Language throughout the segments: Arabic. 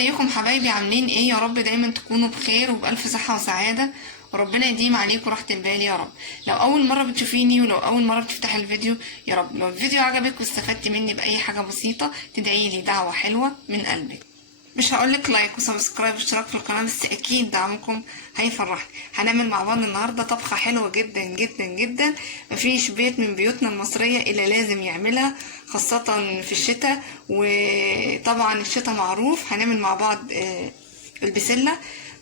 ازيكم حبايبي؟ عاملين ايه؟ يا رب دايما تكونوا بخير وبألف صحة وسعادة، وربنا يديم عليكم راحة البال يا رب. لو اول مرة بتشوفيني ولو اول مرة بتفتح الفيديو، يا رب لو الفيديو عجبك واستفدت مني بأي حاجة بسيطة تدعي لي دعوة حلوة من قلبك. مش هقولك لايك وسبسكرايب واشتراك في القناة، بس اكيد دعمكم هيفرحني. هنعمل مع بعض النهاردة طبخة حلوة جدا جدا جدا، مفيش بيت من بيوتنا المصرية الا لازم يعملها، خاصة في الشتاء. وطبعا الشتاء معروف. هنعمل مع بعض البسلة،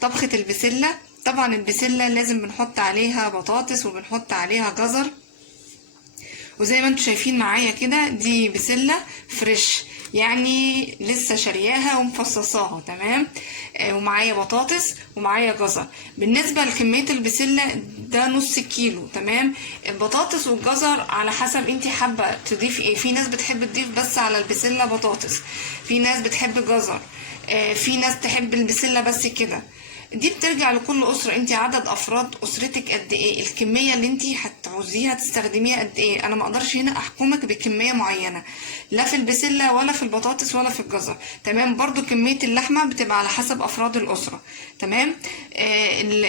طبخة البسلة. طبعا البسلة لازم بنحط عليها بطاطس وبنحط عليها جزر، وزي ما انتم شايفين معايا كده دي بسلة فريش، يعني لسه شارياها ومفصصاها تمام. ومعايا بطاطس ومعايا جزر. بالنسبة لكمية البسلة ده نص كيلو تمام. البطاطس والجزر على حسب انتي حابة تضيفي ايه. في ناس بتحب تضيف بس على البسلة بطاطس، في ناس بتحب جزر، في ناس تحب البسلة بس كده. دي بترجع لكل اسره، انت عدد افراد اسرتك قد ايه، الكميه اللي انت هتعوزيها تستخدميها قد ايه. انا ما اقدرش هنا احكمك بكميه معينه، لا في البسله ولا في البطاطس ولا في الجزر تمام. برضو كميه اللحمه بتبقى على حسب افراد الاسره تمام.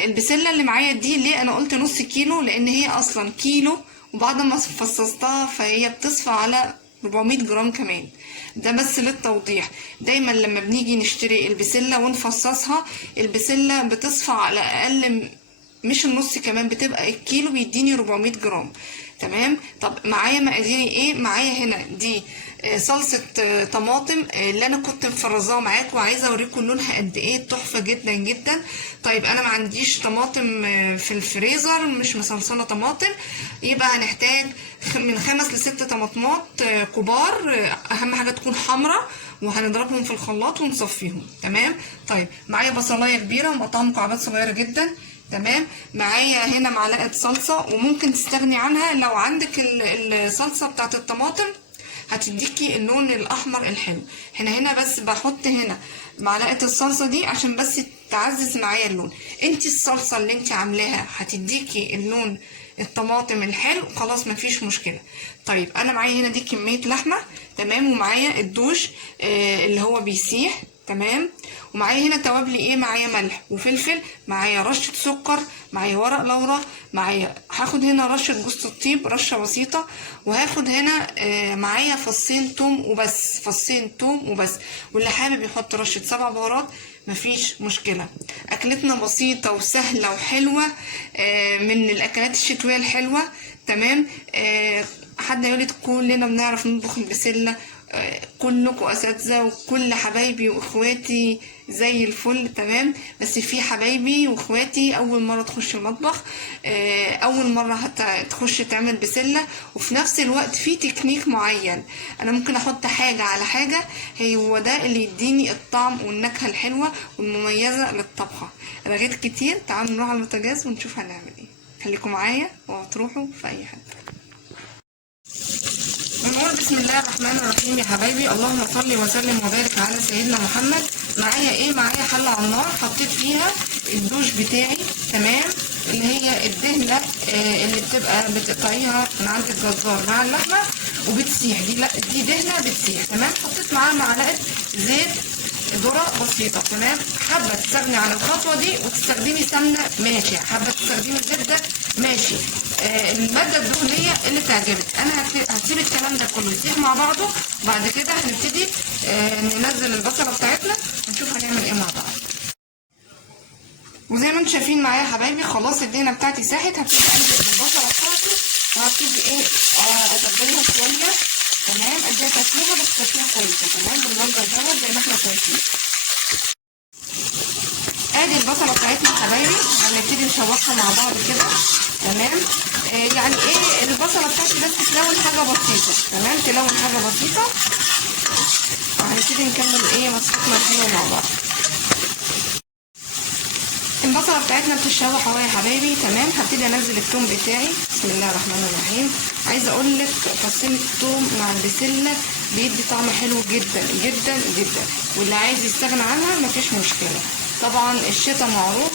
البسله اللي معايا دي ليه انا قلت نص كيلو؟ لان هي اصلا كيلو، وبعد ما فصصتها فهي بتصفى على 400 جرام كمان. ده بس للتوضيح. دايما لما بنيجي نشتري البسلة ونفصصها، البسلة بتصفى على اقل مش النص كمان، بتبقى الكيلو بيديني 400 جرام تمام. طب معايا مقاديري ايه؟ معايا هنا دي صلصة طماطم اللي انا كنت مفرزاها معاكم، وعايزه اوريكم لونها قد ايه تحفة جدا جدا. طيب انا ما عنديش طماطم في الفريزر، مش مصلصله طماطم، يبقى هنحتاج من 5 ل6 طماطمات كبار، اهم حاجه تكون حمراء، وهنضربهم في الخلاط ونصفيهم تمام. طيب معايا بصلايه كبيره ومقطعه مكعبات صغيره جدا تمام. معايا هنا معلقه صلصه، وممكن تستغني عنها لو عندك الصلصه بتاعت الطماطم هتديكي اللون الاحمر الحلو. هنا بس بحط هنا معلقه الصلصه دي عشان بس تعزز معايا اللون. انت الصلصه اللي انت عاملاها هتديكي اللون الطماطم الحلو، خلاص مفيش مشكله. طيب انا معايا هنا دي كميه لحمه تمام، ومعايا الدوش اللي هو بيسيح تمام. ومعايا هنا توابلي ايه؟ معايا ملح وفلفل، معايا رشه سكر، معايا ورق لورا، معايا هاخد هنا رشه جوز الطيب رشه بسيطه، وهاخد هنا معايا فصين توم وبس، فصين توم وبس. واللي حابب يحط رشه 7 بهارات مفيش مشكله. اكلتنا بسيطه وسهله وحلوه، من الاكلات الشتويه الحلوه تمام. حد يقول كلنا بنعرف نطبخ البسله، كلكم اساتذه وكل حبايبي واخواتي زي الفل تمام. بس في حبايبي واخواتي اول مره تخش المطبخ، اول مره هتخش تعمل بسله، وفي نفس الوقت في تكنيك معين انا ممكن احط حاجه على حاجه، هو ده اللي يديني الطعم والنكهه الحلوه والمميزه للطبخه. رغيت كتير، تعالوا نروح على البوتاجاز ونشوف هنعمل ايه. خليكم معايا وتروحوا في اي حته. بنقول بسم الله الرحمن الرحيم يا حبايبي. اللهم صل وسلم وبارك على سيدنا محمد. معايا ايه؟ معايا حله على النار، حطيت فيها الدوش بتاعي تمام، اللي هي الدهنه اللي بتبقى بتقطعيها من عند الجزار مع اللحمه وبتسيح دي، لا دي دهنه بتسيح تمام. حطيت معاها معلقه زيت ذرة بسيطة تمام. حابة تستغني عن الخطوة دي وتستخدمي سمنة ماشي، حابة تستخدمي زبدة ماشي، المادة الدهنية اللي تعجبك. انا هسيب الكلام ده كله يسيح مع بعضه، وبعد كده هنبتدي ننزل البصلة بتاعتنا ونشوف هنعمل ايه مع بعض. وزي ما انتم شايفين معايا يا حبايبي خلاص الدهنة بتاعتي ساحت. هبتدي انزل البصلة بتاعتي وهبتدي ايه اتبلها شوية تمام، اديها تسويحه بس تسويحه كويسه تمام بالمنظر دوت زي ما احنا شايفين. ادي البصله بتاعتنا يا حبايبي، هنبتدي نشوحها مع بعض كده تمام. يعني ايه البصله بتاعتي بس تلون حاجه بسيطه تمام، تلون حاجه بسيطه، وهنبتدي نكمل ايه وصفتنا الحلوه مع بعض. البصله بتاعتنا بتتشوح اهو يا حبايبي تمام. هبتدي انزل الثوم بتاعي، بسم الله الرحمن الرحيم. عايزه اقول لك فصين الثوم مع البسله بيدي طعم حلو جدا جدا جدا، واللي عايز يستغنى عنها مفيش مشكله. طبعا الشتاء معروف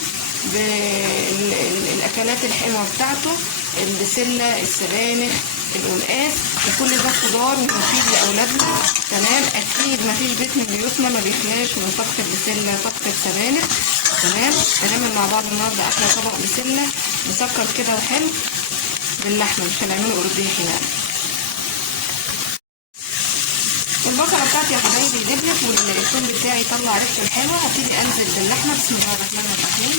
بالاكلات الحلوه بتاعته، البسله، السبانخ، القلقاس، وكل ده خضار ومفيد لاولادنا. تمام. اكيد مفيش بيت من بيوتنا ما بيخلاش من طبخ البسله، طبخ السبانخ. تمام. هنعمل مع بعض النهارده احلى طبق بسله مسكر كده وحلو باللحمه، مش هنعمله قرديحي يعني. البصله بتاعتي يا حبايبي دبلت والثوم بتاعي طلع ريحته الحلوه. هبتدي انزل باللحمه، بسم الله الرحمن الرحيم.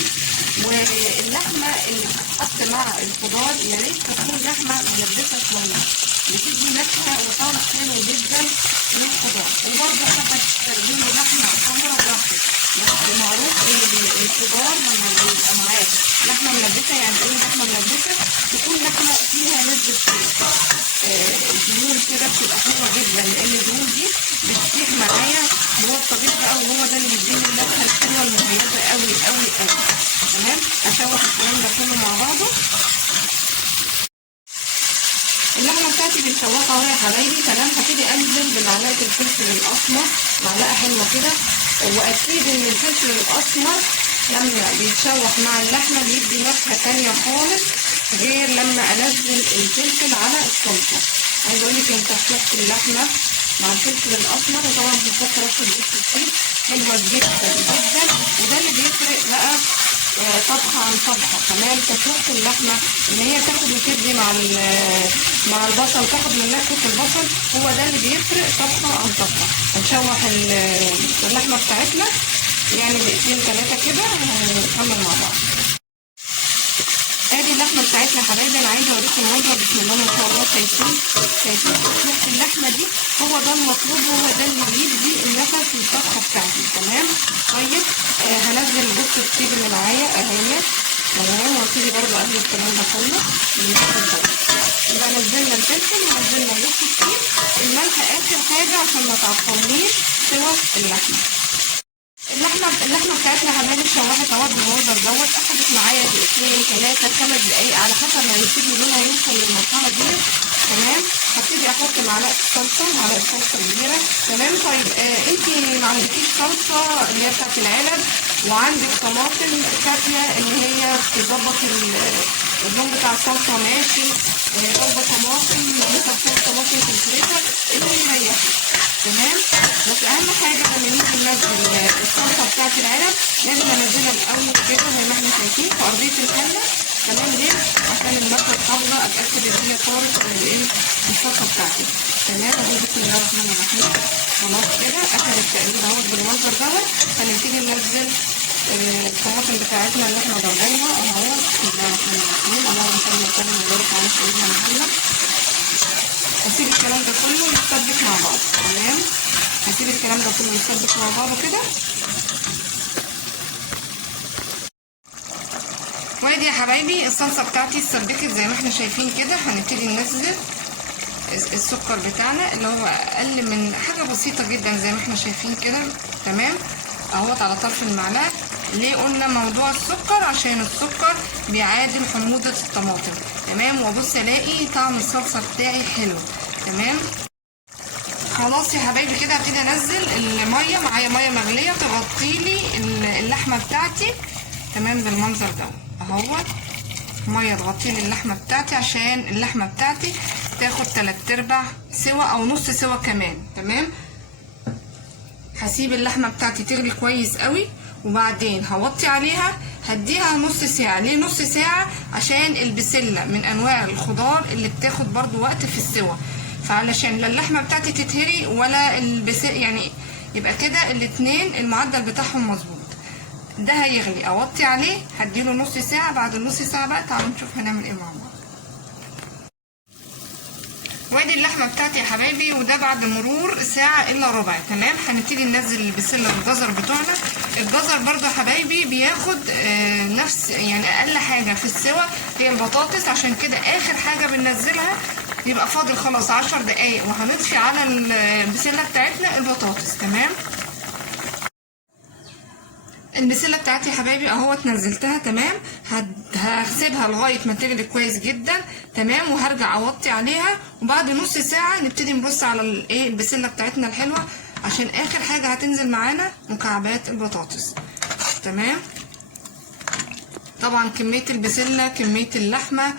واللحمه اللي بتتحط مع الخضار يا ريت تكون لحمه ملبسه شويه، بتدي نكهه وطعم حلو جدا للخضار. وبرضه احنا هنستخدموا لحمه حمرا براحتك، بس معروف ان الخضار لما بيبقى معاه لحمه ملبسه، يعني ايه لحمه ملبسه؟ تكون لحمه فيها نسبه الدهون كده بتبقى حلوه جدا، لان الدهون دي بتسيح معايا جوه الطبيخ بقى، وهو ده اللي بيديني النكهه الحلوه المميزه قوي قوي قوي. تمام. هشوح الكلام ده كله مع بعضه. اللحمه بتاعتي بنشوحها اهو يا حبايبي. تمام. هبتدي انزل بمعلقه الفلفل الاسمر، معلقه حلوه كده. واكيد ان الفلفل الاسمر لما بيتشوح مع اللحمه بيدي نكهه تانيه خالص غير لما انزل الفلفل على الصلصه. عايزه اقول لك ان تشويحه اللحمه مع الفلفل الاسمر، وطبعا بنحط رشه الفلفل حلوه جدا جدا، وده اللي بيفرق بقى طبخه عن طبخه. كمان تشويحه اللحمه ان هي تاخد وتدي مع البصل، تاخد من نكهه البصل، هو ده اللي بيفرق طبخه عن طبخه. هنشوح اللحمه بتاعتنا يعني دقيقتين 3 كده ونكمل مع بعض. ادي اللحمه بتاعتنا يا حبايبي. انا عايزه اوريكم المنظر، بسم الله ما شاء الله. شايفين تشويحه اللحمه دي؟ هو ده المطلوب، هو ده اللي بيدي النفس في الطبخه بتاعتي. تمام. طيب هنزل بص الطيب اللي معايا اهي. تمام. وابتدي برضه اقلب الكلام ده كله بالمسكر. يبقى نزلنا الفلفل ونزلنا نص الطيب، الملح اخر حاجه عشان ما تعطلنيش سوى اللحمه. اللحمه بتاعتنا يا حبايبي اتشوحت اهو بالمنظر دوت. اخدت معايا دقيقتين 3 5 دقايق على حسب ما يبتدي لونها يوصل للمرحله دي. تمام. هبتدي احط معلقه صلصه كبيره. تمام. طيب انت ما عندكيش صلصه اللي هي بتاعت العلب، وعندك طماطم كافيه اللي هي تظبط اللون بتاع الصلصه، ماشي. ضربه طماطم، مثلا طماطم في الفريزر اللي يريحك. تمام. بس اهم حاجه لما نيجي ننزل الصلصه بتاعت العلب لازم انزلها الاول كده زي ما احنا شايفين في ارضيه الحله. تمام. ليه؟ عشان الماده الطاوله اتاكد ان هي طارت من الصلصه بتاعتي. تمام. اهو بسم الله الرحمن الرحيم. خلاص كده اخر التقليب اهوت بالمنظر دوت. هنبتدي ننزل الطماطم بتاعتنا اللي احنا ضربناها اهو. بسم الله الرحمن الرحيم. اللهم صل وسلم وبارك على سيدنا محمد. هسيب الكلام ده كله يتسبك مع بعض. تمام. هسيب الكلام ده كله يتسبك مع بعضه كده. وادي يا حبايبي الصلصه بتاعتي اتسبكت زي ما احنا شايفين كده. هنبتدي ننزل السكر بتاعنا اللي هو اقل من حاجه بسيطه جدا زي ما احنا شايفين كده. تمام. اهوت على طرف المعلقه. ليه قلنا موضوع السكر؟ عشان السكر بيعادل حموضه الطماطم. تمام. وابص الاقي طعم الصلصه بتاعي حلو. تمام. خلاص يا حبايبي كده هبتدي انزل الميه. معايا ميه مغليه تغطي لي اللحمه بتاعتي. تمام. بالمنظر ده اهوت ميه تغطي لي اللحمه بتاعتي عشان اللحمه بتاعتي تاخد 3/4 سوا او نص سوا كمان. تمام. هسيب اللحمه بتاعتي تغلي كويس قوي، وبعدين هوطي عليها هديها نص ساعه. ليه نص ساعه؟ عشان البسله من انواع الخضار اللي بتاخد برضو وقت في السوا، فعلشان لا اللحمه بتاعتي تتهري ولا البسله، يعني يبقى كده الاتنين المعدل بتاعهم مظبوط. ده هيغلي اوطي عليه هديله نص ساعه. بعد النص ساعه بقى تعالوا نشوف هنعمل ايه مع بعض. وادي اللحمه بتاعتي يا حبايبي، وده بعد مرور ساعه الا ربع. تمام. هنبتدي ننزل البسله والجزر بتوعنا. الجزر برضو يا حبايبي بياخد نفس يعني اقل حاجه في السوا هي البطاطس، عشان كده اخر حاجه بننزلها. يبقى فاضل خلاص 10 دقايق وهنطفي على البسله بتاعتنا البطاطس. تمام. البسله بتاعتي يا حبايبي اهوت نزلتها. تمام. هسيبها لغايه ما تغلي كويس جدا. تمام. وهرجع اوطي عليها، وبعد نص ساعه نبتدي نبص على البسله بتاعتنا الحلوه، عشان اخر حاجه هتنزل معانا مكعبات البطاطس. تمام. طبعا كمية البسلة كمية اللحمة.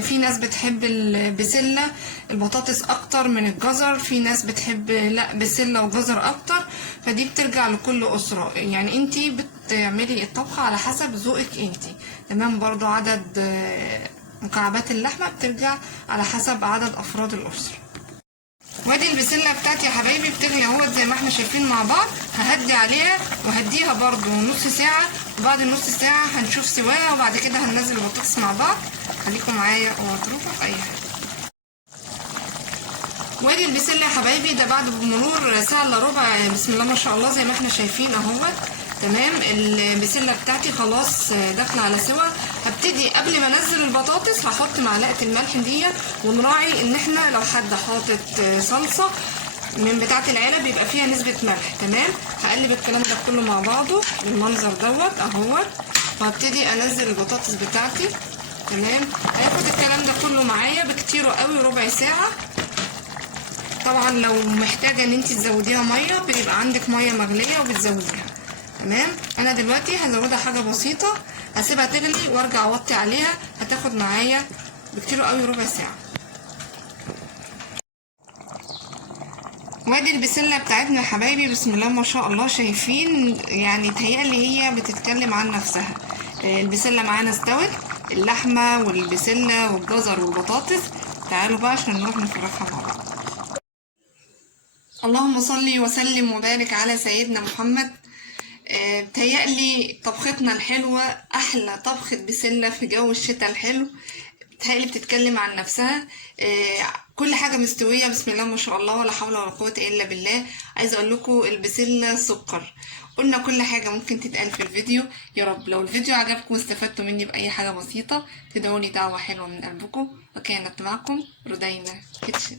في ناس بتحب البسلة البطاطس اكتر من الجزر، في ناس بتحب لا بسلة وجزر اكتر، فدي بترجع لكل اسرة. يعني انتي بتعملي الطبخة على حسب ذوقك انتي. تمام. برضو عدد مكعبات اللحمة بترجع على حسب عدد افراد الاسرة. وادي البسلة بتاعتي يا حبايبي بتغلي اهوت زي ما احنا شايفين مع بعض. ههدي عليها وهديها برضو نص ساعة، وبعد النص ساعة هنشوف سواها، وبعد كده هننزل البطاطس مع بعض. خليكم معايا واتركوا في اي حاجة. وادي البسلة يا حبايبي ده بعد مرور ساعة الا ربع، بسم الله ما شاء الله زي ما احنا شايفين اهوت. تمام. البسلة بتاعتي خلاص داخله على سوا. هبتدي قبل ما انزل البطاطس هحط معلقه الملح دي، ونراعي ان احنا لو حد حاطط صلصه من بتاعه العلب بيبقى فيها نسبه ملح. تمام. هقلب الكلام ده كله مع بعضه بالمنظر دوت اهوت، وهبتدي انزل البطاطس بتاعتي. تمام. هياخد الكلام ده كله معايا بكتيره قوي ربع ساعه. طبعا لو محتاجه ان انت تزوديها ميه بيبقى عندك ميه مغليه وبتزوديها. تمام. انا دلوقتي هزودها حاجه بسيطه، هسيبها تغلي وارجع اوطي عليها. هتاخد معايا بكتير قوي ربع ساعه. وادي البسله بتاعتنا يا حبايبي بسم الله ما شاء الله شايفين، يعني تهيألي هي بتتكلم عن نفسها. البسله معانا استوت، اللحمه والبسله والجزر والبطاطس. تعالوا بقى عشان نروح نفرخها مع بعض. اللهم صل وسلم وبارك على سيدنا محمد. بتهيألي طبختنا الحلوة أحلى طبخة بسلة في جو الشتاء الحلو. بتهيألي بتتكلم عن نفسها. كل حاجة مستوية بسم الله ما شاء الله، ولا حول ولا قوة إلا بالله. عايزة أقول لكم البسلة سكر. قلنا كل حاجة ممكن تتقال في الفيديو. يا رب لو الفيديو عجبكم واستفدتوا مني بأي حاجة بسيطة تدعوني دعوة حلوة من قلبكم. وكانت معكم ردينا كيتشن.